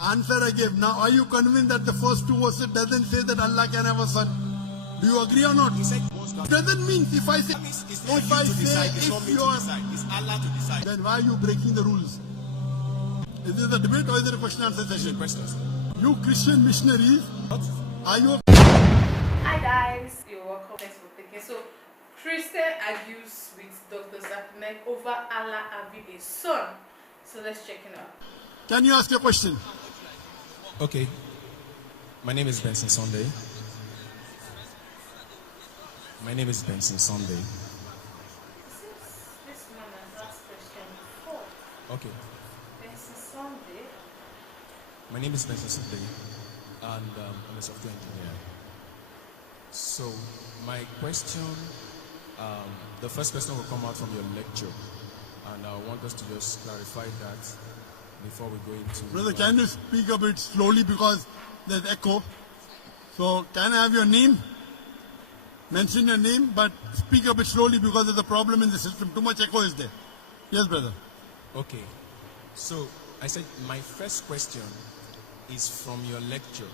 Answer I gave. Now, are you convinced that the first two verses doesn't say that Allah can have a son? Do you agree or not? He said, Doesn't mean if I say, it's not you to decide, it's not me to decide, it's Allah to decide. then why are you breaking the rules? Is this a debate or is it a question and answer session? Questions. You Christian missionaries, are you? Hi guys, you're welcome. Thanks for taking. So, Christian argues with Dr. Zakir over Allah having a son. So let's check it out. Can you ask your question? Okay. My name is Benson Sunday. This man has asked question before. Okay. Benson Sunday. My name is Benson Sunday, and I'm a software engineer. So, my question, the first question will come out from your lecture, and I want us to just clarify that before we go into... Brother, can you speak a bit slowly because there's echo? So, can I have your name? Mention your name, but speak a bit slowly because there's a problem in the system. Too much echo is there. Yes, brother. Okay. So, I said my first question is from your lecture,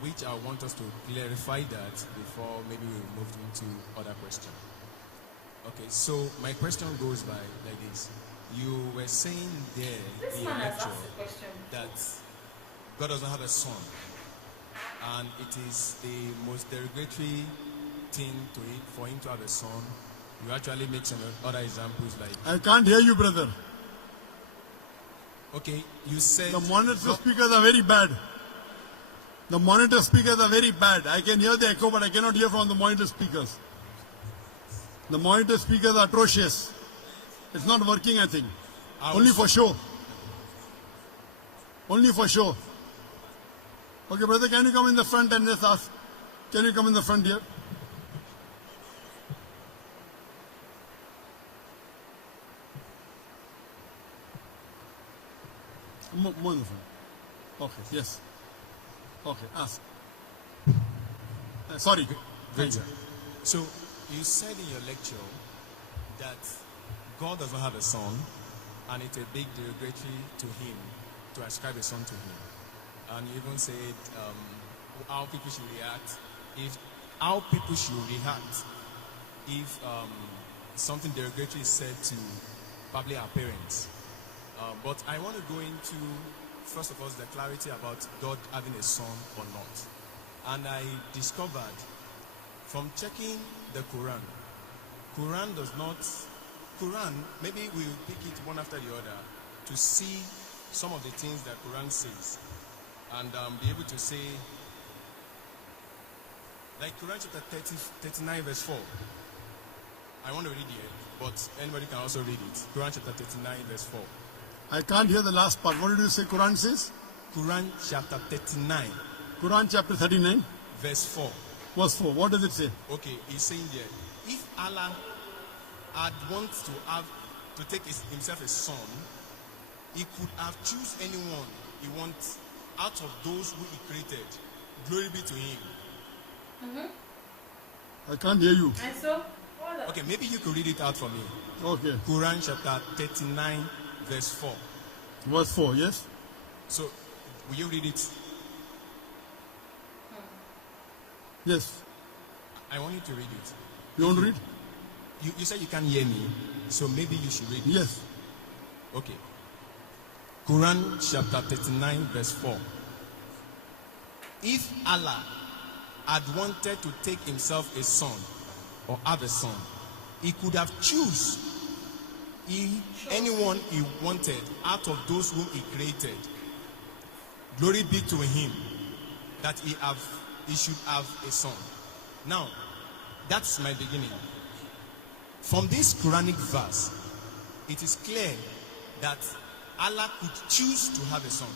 which I want us to clarify that before maybe we move into other questions. Okay, so my question goes by like this. You were saying there in your lecture that God doesn't have a son, and it is the most derogatory thing to it for him to have a son. You actually make some other examples like... I can't hear you, brother. Okay, you said... The monitor speakers are very bad. The monitor speakers are very bad. I can hear the echo, but I cannot hear from the monitor speakers. The monitor speakers are atrocious. It's not working, I think. Only for show. Only for show. Okay, brother, can you come in the front and just ask? Can you come in the front here? More in the front. Okay, yes. Okay, ask. Sorry. Great. So, you said in your lecture that God doesn't have a son, and it's a big derogatory to him to ascribe a son to him. And you even said how people should react if something derogatory is said to probably our parents. But I want to go into, first of all, the clarity about God having a son or not. And I discovered from checking the Quran does not... Quran, maybe we'll pick it one after the other to see some of the things that Quran says and be able to say, like Quran chapter 39 verse 4. I want to read it, but anybody can also read it. Quran chapter 39 verse 4. I can't hear the last part. What did you say Quran says? Quran chapter 39. Quran chapter 39. Verse 4. Verse 4. What does it say? Okay, it's saying there, if Allah had wanted to take himself a son, he could have choose anyone he wants out of those who he created. Glory be to him. I can't hear you. And so, okay, maybe you could read it out for me. Okay. Quran chapter 39 verse 4. Verse 4, yes? So, will you read it? Yes. I want you to read it. You want to read? You said you can't hear me, so maybe you should read it. Yes. Okay. Quran chapter 39 verse 4. If Allah had wanted to take himself a son or have a son, he could have choose anyone he wanted out of those whom he created. Glory be to him that he should have a son. Now, that's my beginning. From this Quranic verse, it is clear that Allah could choose to have a son.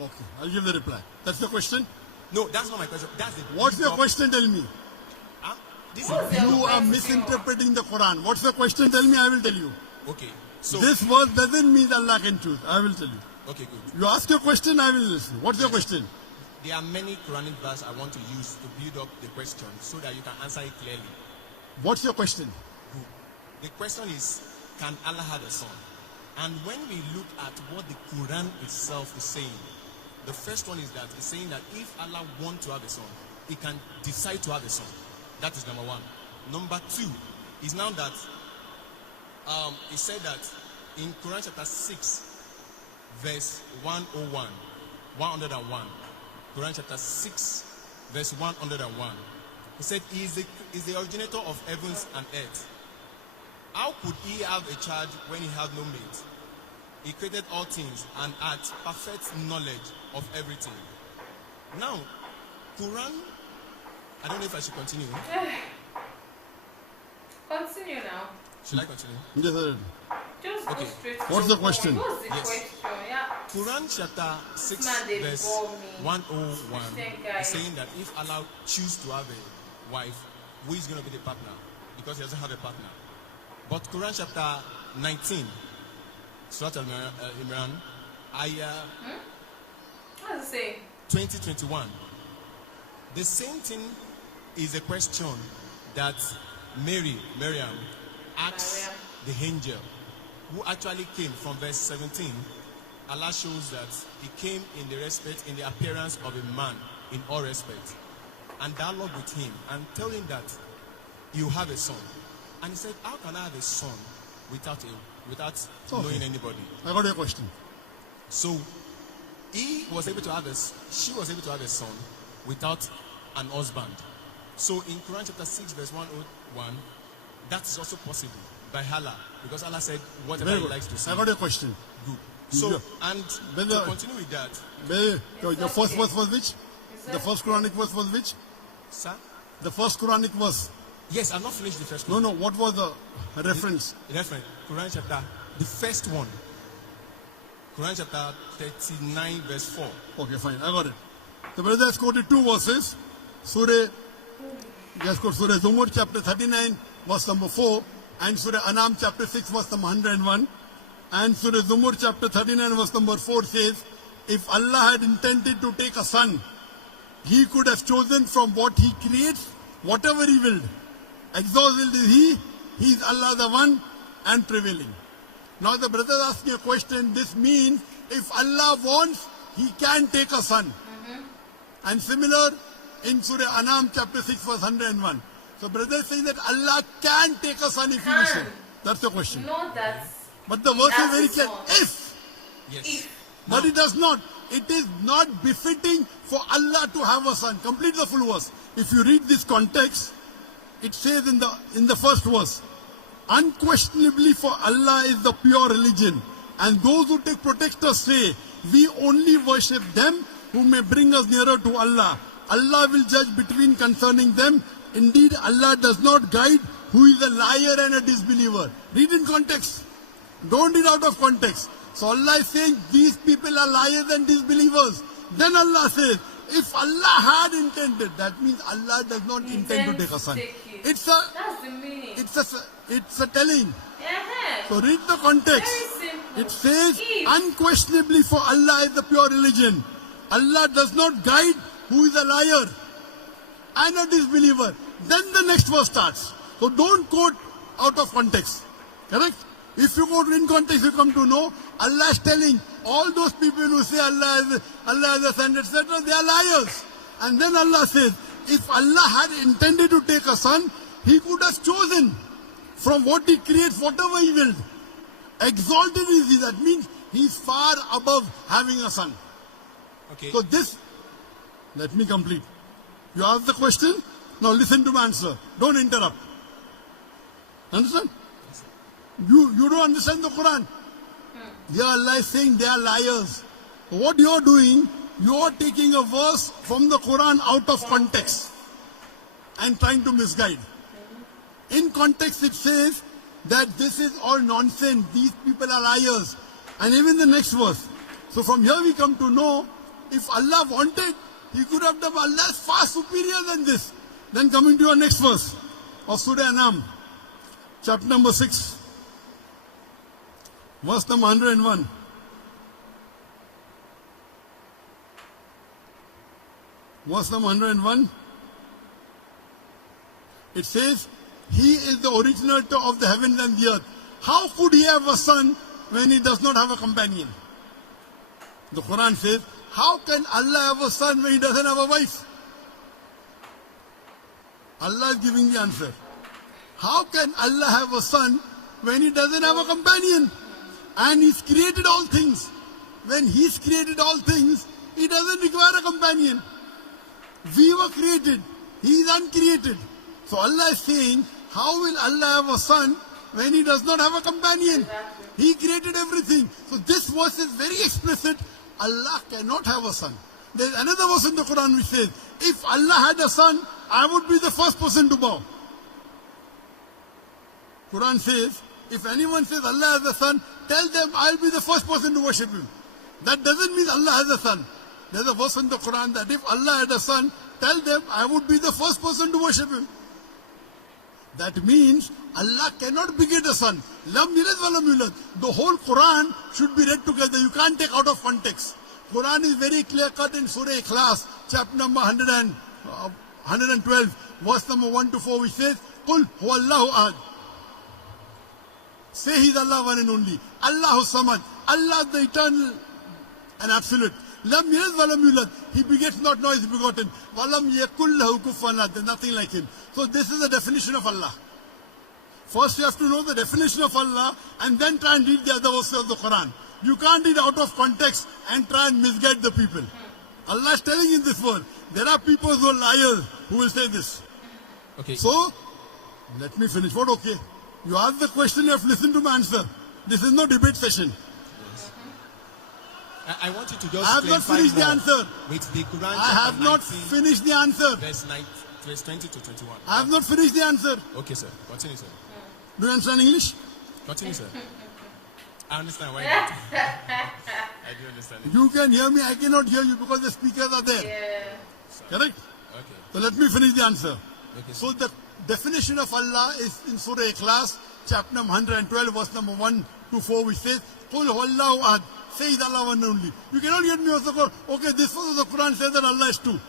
Okay. I'll give the reply. That's the question? No, that's not my question. That's the... What's your question? Tell me. You are misinterpreting the Quran. What's the question? Tell me, I will tell you. Okay. So this verse doesn't mean Allah can choose. I will tell you. Okay, good. You ask your question, I will listen. What's your question? There are many Quranic verses I want to use to build up the question so that you can answer it clearly. What's your question? Good. The question is, can Allah have a son? And when we look at what the Quran itself is saying, the first one is that it's saying that if Allah wants to have a son, he can decide to have a son. That is number one. Number two is now that he said that in Quran chapter 6, verse 101, Quran chapter 6, verse 101, he said, he is the originator of heavens and earth. How could he have a child when he had no mate? He created all things and had perfect knowledge of everything. Now, Quran, I don't know if I should continue. Continue now. Should I continue? Yes, sir. Just Okay. go straight to What's the question? What's the Yes. question? Yeah. Quran chapter 6, Man, they verse bore me. 101 Christian guy. is saying that if Allah choose to have a wife, who is going to be the partner? Because he doesn't have a partner. But Quran chapter 19, Surah Al-Imran, ayah What does it say? 2021. The same thing is a question that Miriam asked the angel, who actually came from verse 17. Allah shows that he came in the appearance of a man in all respect, and dialogue with him and tell him that you have a son. And he said, how can I have a son without knowing anybody? I got your question. So she was able to have a son without an husband. So in Quran chapter 6, verse 101, that is also possible by Allah, because Allah said whatever Very he good. likes to say. I got your question. Good. So, Yeah. and Brother- to continue with that, Your first okay. verse was which? Is The that first Quranic verse was which? sir? The first Quranic verse. Yes, I've not finished the first No, one. no. What was the reference? Reference, Quran chapter, the first one. Quran chapter 39, verse 4. Okay, fine. I got it. The brother has quoted two verses. Surah Zumur chapter 39, verse number 4, and Surah Anam chapter 6, verse number 101. And Surah Zumur chapter 39, verse number 4 says, if Allah had intended to take a son, he could have chosen from what he creates whatever he willed. Exalted is he is Allah the one and prevailing. Now the brother is asking a question. This means if Allah wants, he can take a son. And similar in Surah Anam chapter 6 verse 101. So brother is saying that Allah can take a son if he wishes. Can. That's the question. Not that. But the verse is That's very his clear. son. If. Yes. If. But it does not. It is not befitting for Allah to have a son. Complete the full verse. If you read this context, it says in the first verse, unquestionably for Allah is the pure religion, and those who take protectors say, we only worship them who may bring us nearer to Allah. Allah will judge between concerning them. Indeed, Allah does not guide who is a liar and a disbeliever. Read in context. Don't read out of context. So Allah is saying these people are liars and disbelievers. Then Allah says, if Allah had intended, that means Allah does not intend to take a son. It's That's the meaning. it's a telling. Yeah. So read the context. Very simple. It says, If. unquestionably for Allah is the pure religion. Allah does not guide who is a liar and a disbeliever. Then the next verse starts. So don't quote out of context. Correct? If you quote in context, you come to know Allah is telling all those people who say Allah is a son, etc., they are liars. And then Allah says, if Allah had intended to take a son, he could have chosen from what he creates, whatever he willed. Exalted is he. That means he is far above having a son. Okay. So this, let me complete. You ask the question, now listen to my answer. Don't interrupt. Understand? You don't understand the Quran. Here Allah is saying they are liars. What you are doing, you are taking a verse from the Quran out of context and trying to misguide. In context it says that this is all nonsense. These people are liars. And even the next verse. So from here we come to know, if Allah wanted, he could have done. Allah is far superior than this. Then coming to your next verse of Surah Anam, chapter number 6, verse number 101. Verse number 101. It says, he is the originator of the heavens and the earth. How could he have a son when he does not have a companion? The Quran says, how can Allah have a son when he doesn't have a wife? Allah is giving the answer. How can Allah have a son when he doesn't have a companion? And he's created all things. When he's created all things, he doesn't require a companion. We were created. He is uncreated. So Allah is saying, how will Allah have a son when he does not have a companion? He created everything. So this verse is very explicit. Allah cannot have a son. There is another verse in the Quran which says, if Allah had a son, I would be the first person to bow. Quran says, if anyone says Allah has a son, tell them I'll be the first person to worship him. That doesn't mean Allah has a son. There's a verse in the Quran that if Allah had a son, tell them I would be the first person to worship him. That means Allah cannot beget a son. Lam yalid wa lam yulad. The whole Quran should be read together. You can't take out of context. Quran is very clear cut in Surah Ikhlas, chapter number 112, verse number 1 to 4, which says, Qul huwallahu ahad. Say He's Allah one and only. Allahu Samad. Allah the eternal and absolute. Lam yalid wa lam yulad. He begets not, nor is he begotten. Wa lam yakul lahu kufuwan ahad. There's nothing like him. So this is the definition of Allah. First you have to know the definition of Allah and then try and read the other verses of the Quran. You can't read out of context and try and misguide the people. Allah is telling in this word, there are people who are liars who will say this. Okay. So, let me finish. What okay? You ask the question, you have to listen to my answer. This is no debate session. Yes. I want you to just I have not finished the answer. With the Quran I have not finished the answer. Verse 20 to 21. I have not finished the answer. Okay, sir. Continue, sir. Do you understand English? Continue, sir. I understand why not. I do understand it. You can hear me, I cannot hear you because the speakers are there. Yeah. Correct? Okay. So let me finish the answer. Okay, So the definition of Allah is in Surah Ikhlas, chapter number 112, verse number 1 to 4, which says, Qul huwallahu ahad. Say is Allah one and only. You cannot get me also go, okay, this verse of the Quran says that Allah is two.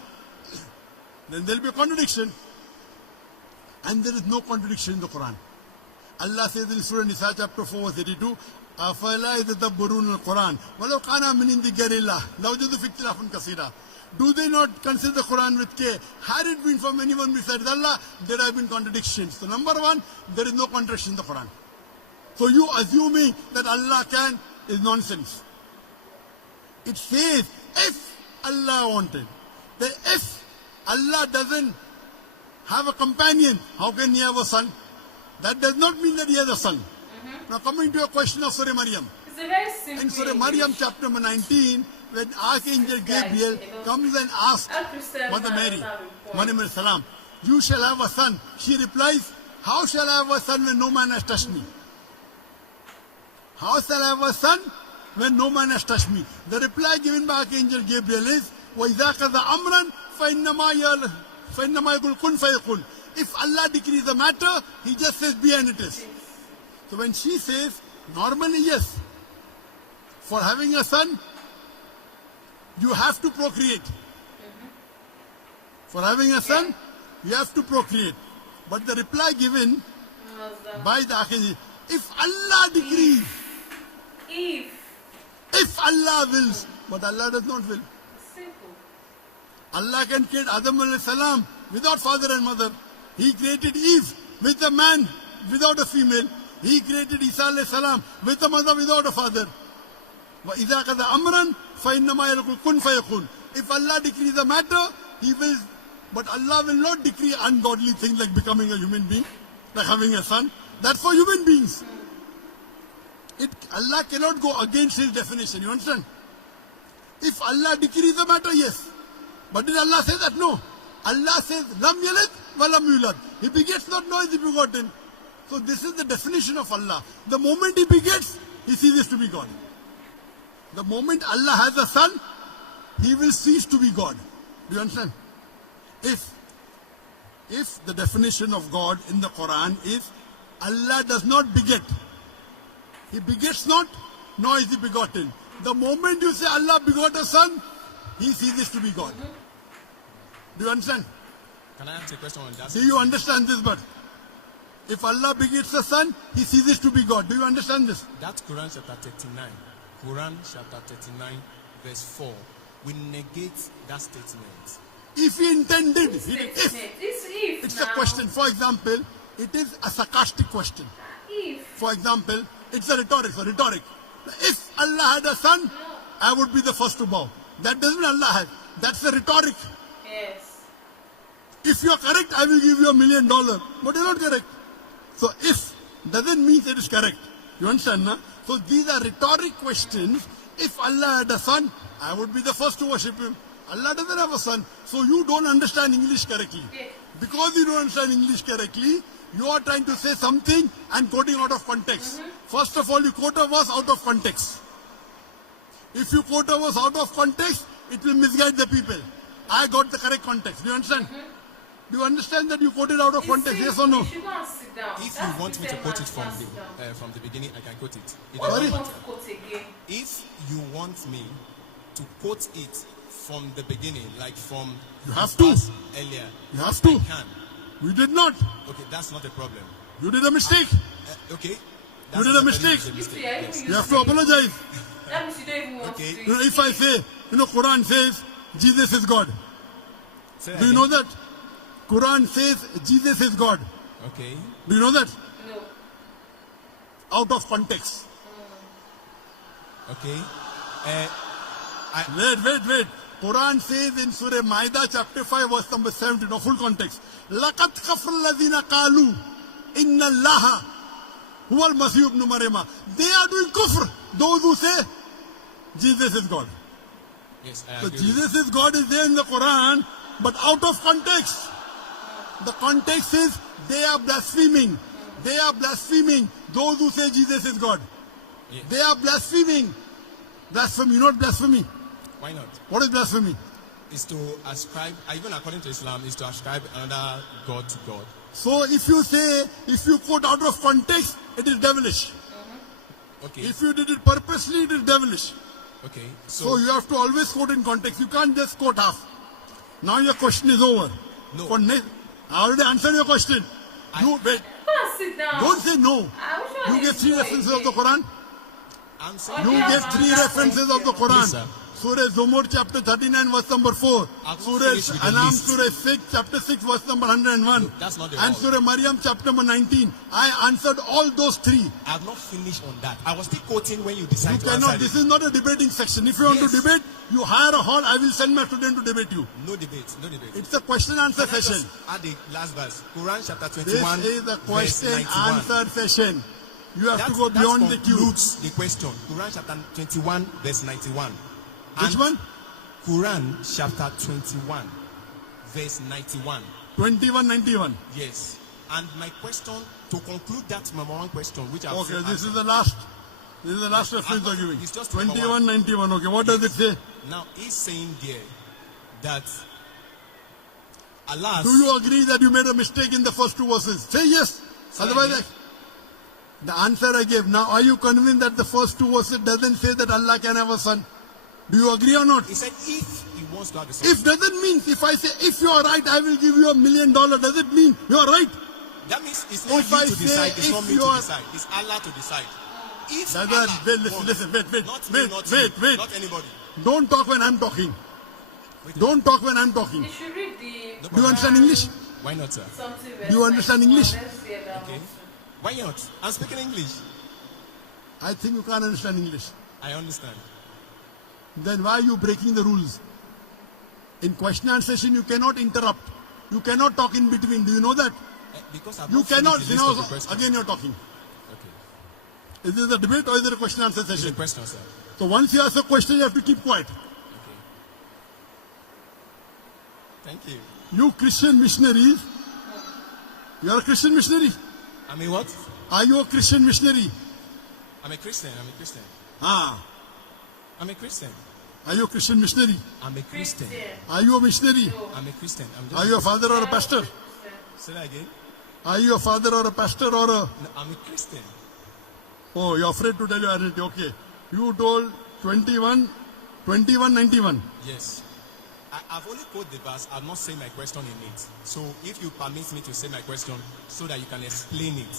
Then there will be a contradiction. And there is no contradiction in the Quran. Allah says in Surah Nisa chapter 4 verse 82, أَفَلَا يَتَدَبَّرُونَ الْقُرْآنَ وَلَوْ كَانَ مِنْ عِنْدِ غَيْرِ اللَّهِ لَوَجَدُوا فِيهِ اخْتِلَافًا كَثِيرًا. Do they not consider the Quran with care? Had it been from anyone besides Allah, there have been contradictions. So number one, there is no contradiction in the Quran. So you assuming that Allah can is nonsense. It says, if Allah wanted, that if Allah doesn't have a companion, how can he have a son? That does not mean that he has a son. Now coming to a question of Surah Maryam. It's a very simple In Surah Maryam chapter number 19, when Archangel Gabriel comes and asks Mother Mary, Maryam salam, you shall have a son. She replies, how shall I have a son when no man has touched me? How shall I have a son when no man has touched me? The reply given by Archangel Gabriel is, وَإِذَا قَضَى أَمْرًا فَإِنَّمَا يَقُولُ كُنْ فَيَكُونُ. If Allah decrees a matter, He just says be and it is. So when she says, normally yes, for having a son, you have to procreate. For having a son, you have to procreate. But the reply given by the Archangel, if Allah decrees, if Allah wills, but Allah does not will. Simple. Allah can create Adam alayhi salam without father and mother. He created Eve with a man without a female. He created Isa alayhi salam with a mother without a father. وَإِذَا قَضَى أَمْرًا فَإِنَّمَا يَقُولُ كُنْ فَيَكُونُ. If Allah decrees a matter, He will, but Allah will not decree ungodly things like becoming a human being, like having a son. That's for human beings. Allah cannot go against His definition, you understand? If Allah decrees a matter, yes. But did Allah say that? No. Allah says, Lam yalid wa lam yulad. He begets not, nor is he begotten. So this is the definition of Allah. The moment He begets, He ceases to be God. The moment Allah has a son, He will cease to be God. Do you understand? If the definition of God in the Quran is, Allah does not beget. He begets not, nor is He begotten. The moment you say Allah begot a son, He ceases to be God. Do you understand? Can I ask a question on that? Do you understand this? But If Allah begets a son, he ceases to be God. Do you understand this? That's Quran chapter 39. Quran chapter 39, verse 4. We negate that statement. If he intended, he did. It's if It's now. a question. For example, it is a sarcastic question. If. For example, it's a rhetoric. If Allah had a son, I would be the first to bow. That doesn't mean Allah has. That's a rhetoric. Yes. If you are correct, I will give you $1 million. But you're not correct. So if doesn't mean it is correct. You understand, na? So these are rhetoric questions. If Allah had a son, I would be the first to worship him. Allah doesn't have a son. So you don't understand English correctly. Yeah. Because you don't understand English correctly, you are trying to say something and quoting out of context. First of all, you quote a verse out of context. If you quote a verse out of context, it will misguide the people. I got the correct context. Do you understand? Do you understand that you quoted out of context? Yes or no? You should go and sit down. If That's you want me to Christian quote man, it go and sit down. from the beginning, I can quote it. It What do doesn't you want matter. to quote again? If you want me to quote it from the beginning, like from You have the to. verse earlier, You have I to. can. You did not. Okay, that's not a problem. You did a mistake. Okay. You did not a mistake. very big You Yes. You have to apologize. That means you don't even want Okay. to do You know, it. if I say, Quran says Jesus is God. Say that Do you again. know that? Quran says Jesus is God. Okay. Do you know that? No. Out of context. Okay. Wait. Quran says in Surah Maida chapter 5 verse number 17, no full context. لَقَدْ كَفْرَ الَّذِينَ قَالُوا إِنَّ اللَّهَ هُوَ الْمَسِيحُ ابْنُ مَرْيَمَ. They are doing kufr. Those who say Jesus is God. Yes, I So agree. Jesus is God is there in the Quran, but out of context. The context is they are blaspheming. They are blaspheming. Those who say Jesus is God. Yes. They are blaspheming. Blasphemy, not blasphemy. Why not? What is blasphemy? Is to ascribe, even according to Islam, is to ascribe another God to God. So if you quote out of context, it is devilish. Okay. If you did it purposely, it is devilish. Okay. So you have to always quote in context. You can't just quote half. Now your question is over. No. I already answered your question. You wait. Go and sit down. Don't say no. I wish I You gave didn't 3 know references again. of the Quran. I'm saying You Yeah, gave man, 3 that's references of the right. Quran. Yes, sir. Surah Zumur chapter 39 verse number 4. I've not Surah finished with the Anam list. Surah 6 chapter 6 verse number 101. No, that's not the And all. Surah Maryam chapter number 19. I answered all those 3. I have not finished on that. I was still quoting when you You decided to cannot. answer This it. is not a debating section. If you want Yes. to debate, you hire a hall. I will send my student to debate you. No debate. No debate. It's a question answer Can I session. just add the last verse. Quran chapter This 21, is a verse question 91. answer session. You have That, to go beyond the that queue. concludes the question. Quran chapter 21, verse 91. Which And one? Quran chapter 21, verse 91. 2191. Yes. And my question, to conclude that number one question, which I've Okay, said this is answered. the last. This is the last reference not- you're giving. it's just number 2191. Okay, what does it say? Now, he's saying there that Allah Do you agree that you made a mistake in the first 2 verses? Say yes. Otherwise, again. the answer I gave. Now, are you convinced that the first 2 verses doesn't say that Allah can have a son? Do you agree or not? He said if he wants to have a son. If doesn't mean, if I say, if you are right, I will give you $1 million, does it mean you are right? That means it's not If you I to say decide, it's if not me you to are- decide. It's Allah to decide. If That's Allah wait, wants, listen, wait, not me, not you, wait. not anybody. Don't talk when I'm talking. Wait, Don't talk when I'm talking. You should read the. Do you understand English? Why not, sir? Something Do you understand English? Let's hear that Okay. one. Why not? I'm speaking English. I think you can't understand English. I understand. Then why are you breaking the rules? In question and session, you cannot interrupt. You cannot talk in between. Do you know that? Because I've You not finished cannot. the You list know, of the questions. again you're talking. Okay. Is this a debate or is it a question answer It's a session? question, sir. So once you ask a question, you have to keep quiet. Okay. Thank you. You Christian missionaries, you are a Christian missionary. I'm a what? Are you a Christian missionary? I'm a Christian. I'm a Christian. Ah, I'm a Christian. are you a Christian missionary? I'm a Christian. Are you a missionary? I'm a Christian. I'm just Are you a father or a pastor? Say that again. Are you a father or a pastor or a... No, I'm a Christian. Oh, you're afraid to tell your identity. Okay. You told 2191. Yes. I've only quoted the verse. I've not said my question in it. So if you permit me to say my question so that you can explain it.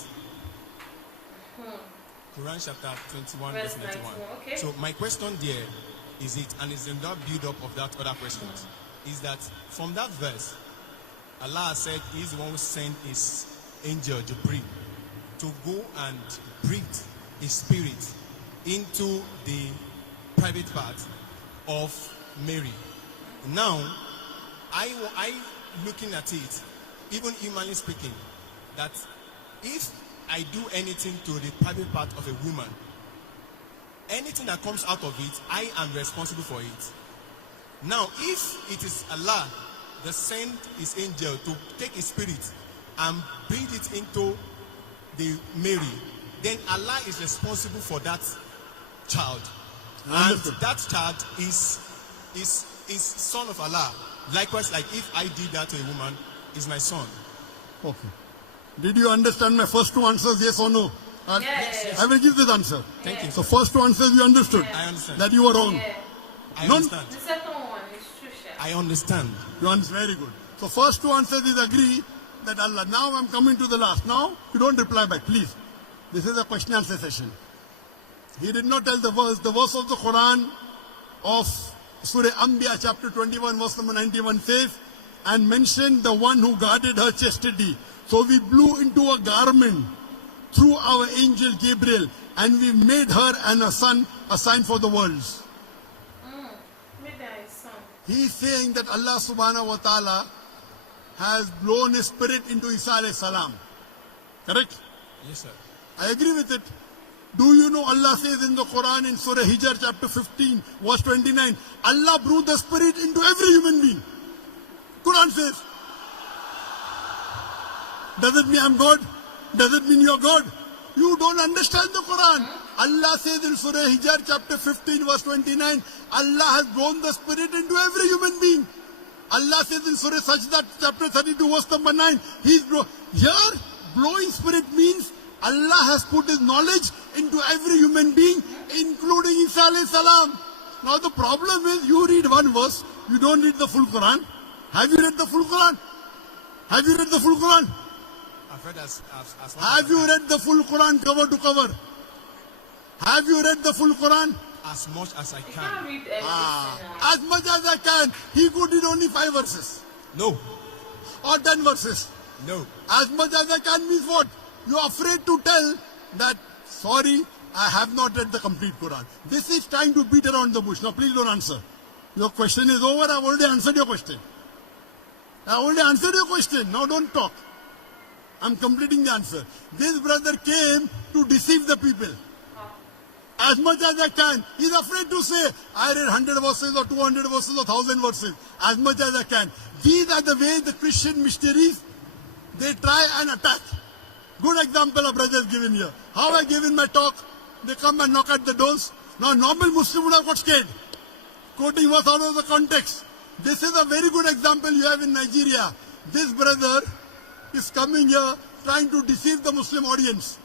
Quran chapter 21, verse 91. Okay. So my question there is it, and it's in that build-up of that other questions, is that from that verse, Allah said He's the one who sent His angel Jibreel to go and breathe His spirit into the private part of Mary. Now, I looking at it, even humanly speaking, that if I do anything to the private part of a woman, anything that comes out of it, I am responsible for it. Now, if it is Allah that sent His angel to take His spirit and breathe it into the Mary, then Allah is responsible for that child. And that child is son of Allah. Likewise, like if I did that to a woman, is my son. Okay. Did you understand my first two answers, yes or no? Yes. I will give this answer. Thank you. So first two answers you understood. I understand. That you were wrong. Yeah. I None- understand. The second one is true, Chef. I understand. You understand? Very good. So first two answers is agree that Allah. Now I'm coming to the last. Now you don't reply back, please. This is a question answer session. He did not tell the verse. The verse of the Quran of Surah Anbiya chapter 21 verse number 91 says, and mentioned the one who guarded her chastity. So we blew into a garment through our angel Gabriel, and we made her and her son a sign for the worlds. Maybe I son. He is saying that Allah subhanahu wa ta'ala has blown His spirit into Isa alayhi salam. Correct? Yes, sir. I agree with it. Do you know Allah says in the Quran in Surah Hijr chapter 15 verse 29, Allah blew the spirit into every human being. Quran says. Does it mean I'm God? Does it mean you're God? You don't understand the Quran. Allah says in Surah Hijr chapter 15 verse 29, Allah has blown the spirit into every human being. Allah says in Surah Sajda chapter 32 verse number 9, here blowing spirit means Allah has put His knowledge into every human being, including Isa alayhi salam. Now the problem is you read one verse, you don't read the full Quran. Have you read the full Quran? Have you read the full Quran? I've read as Have you read the full Quran cover to cover? Have you read the full Quran? as much as I You can. can't read everything now. As much as I can. He could read only 5 verses No, or 10 verses. no. As much as I can means what? You are afraid to tell that, sorry, I have not read the complete Quran. This is trying to beat around the bush. Now please don't answer. Your question is over. I've already answered your question. I already answered your question. Now don't talk. I'm completing the answer. This brother came to deceive the people. As much as I can. He's afraid to say, I read 100 verses or 200 verses or 1000 verses. As much as I can. These are the way the Christian missionaries, they try and attack. Good example of brothers given here. How I gave in my talk, they come and knock at the doors. Now normal Muslim would have got scared. Quoting was out of the context. This is a very good example you have in Nigeria. This brother is coming here trying to deceive the Muslim audience.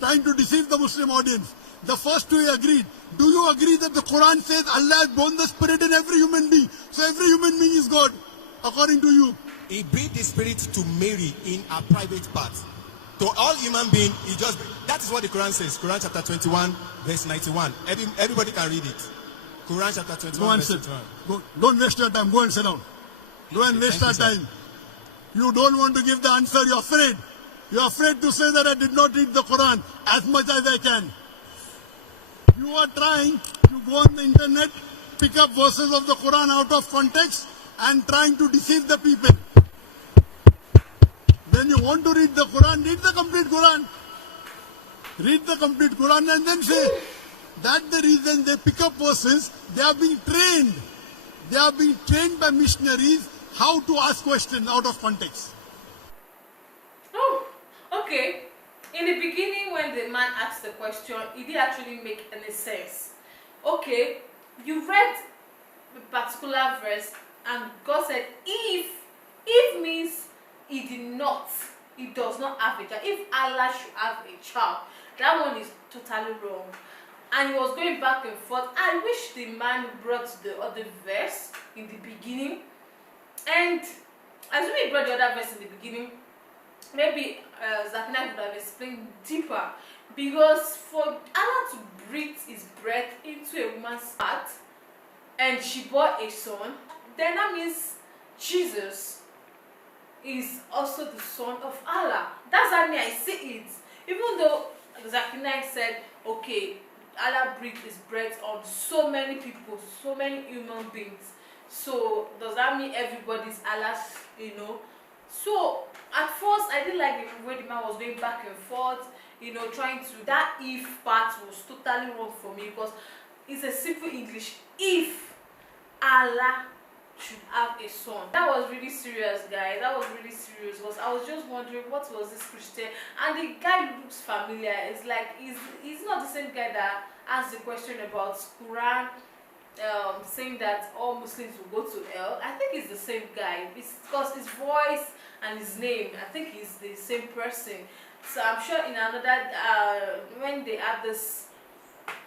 Trying to deceive the Muslim audience. The first two agreed. Do you agree that the Quran says Allah has blown the spirit in every human being? So every human being is God, according to you. He breathed the spirit to Mary in her private part. To all human beings, that is what the Quran says. Quran chapter 21, verse 91. Everybody can read it. Quran chapter 21, Go and verse sit. 91. Don't waste your time. Go and sit down. Go and waste our Thank you, time. You don't want to give the answer. You're afraid. You're afraid to say that I did not read the Quran as much as I can. You are trying to go on the internet, pick up verses of the Quran out of context and trying to deceive the people. Then you want to read the Quran, read the complete Quran. Read the complete Quran and then say, that's the reason they pick up verses. They are being trained. They are being trained by missionaries how to ask questions out of context. Oh, okay. In the beginning, when the man asked the question, it didn't actually make any sense. Okay, you read the particular verse, and God said, if means he does not have a child. If Allah should have a child, that one is totally wrong. And he was going back and forth. I wish the man brought the other verse in the beginning. And assuming he brought the other verse in the beginning, maybe Zakir would have explained deeper, because for Allah to breathe his breath into a woman's heart and she bore a son, then that means Jesus is also the son of Allah. That's how me I see it. Even though Zakir said, okay, Allah breathed his breath on so many people, so many human beings. So does that mean everybody's Allah's, you know? So at first I didn't like the way the man was going back and forth, you know, trying to, that if part was totally wrong for me, because it's a simple English. If Allah should have a son, that was really serious, guys. That was really serious, because I was just wondering, what was this Christian? And the guy looks familiar. It's like he's not the same guy that asked the question about Quran, saying that all Muslims will go to hell. I think it's the same guy. It's because his voice and his name, I think he's the same person. So I'm sure in another when they had this,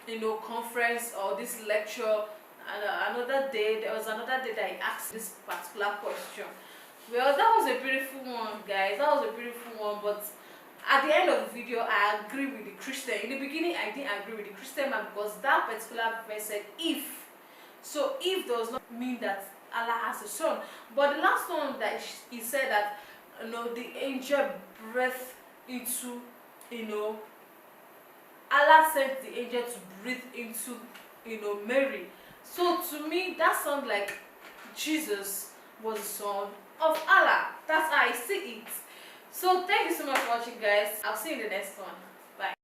you know, conference or this lecture, another day, there was another day that he asked this particular question. Well, that was a beautiful one, guys. That was a beautiful one. But at the end of the video, I agree with the Christian. In the beginning, I didn't agree with the Christian man, because that particular verse said if. So if does not mean that Allah has a son. But the last one that he said that, you know, the angel breathed into, you know, Allah sent the angel to breathe into, you know, Mary. So to me, that sounds like Jesus was the son of Allah. That's how I see it. So thank you so much for watching, guys. I'll see you in the next one. Bye.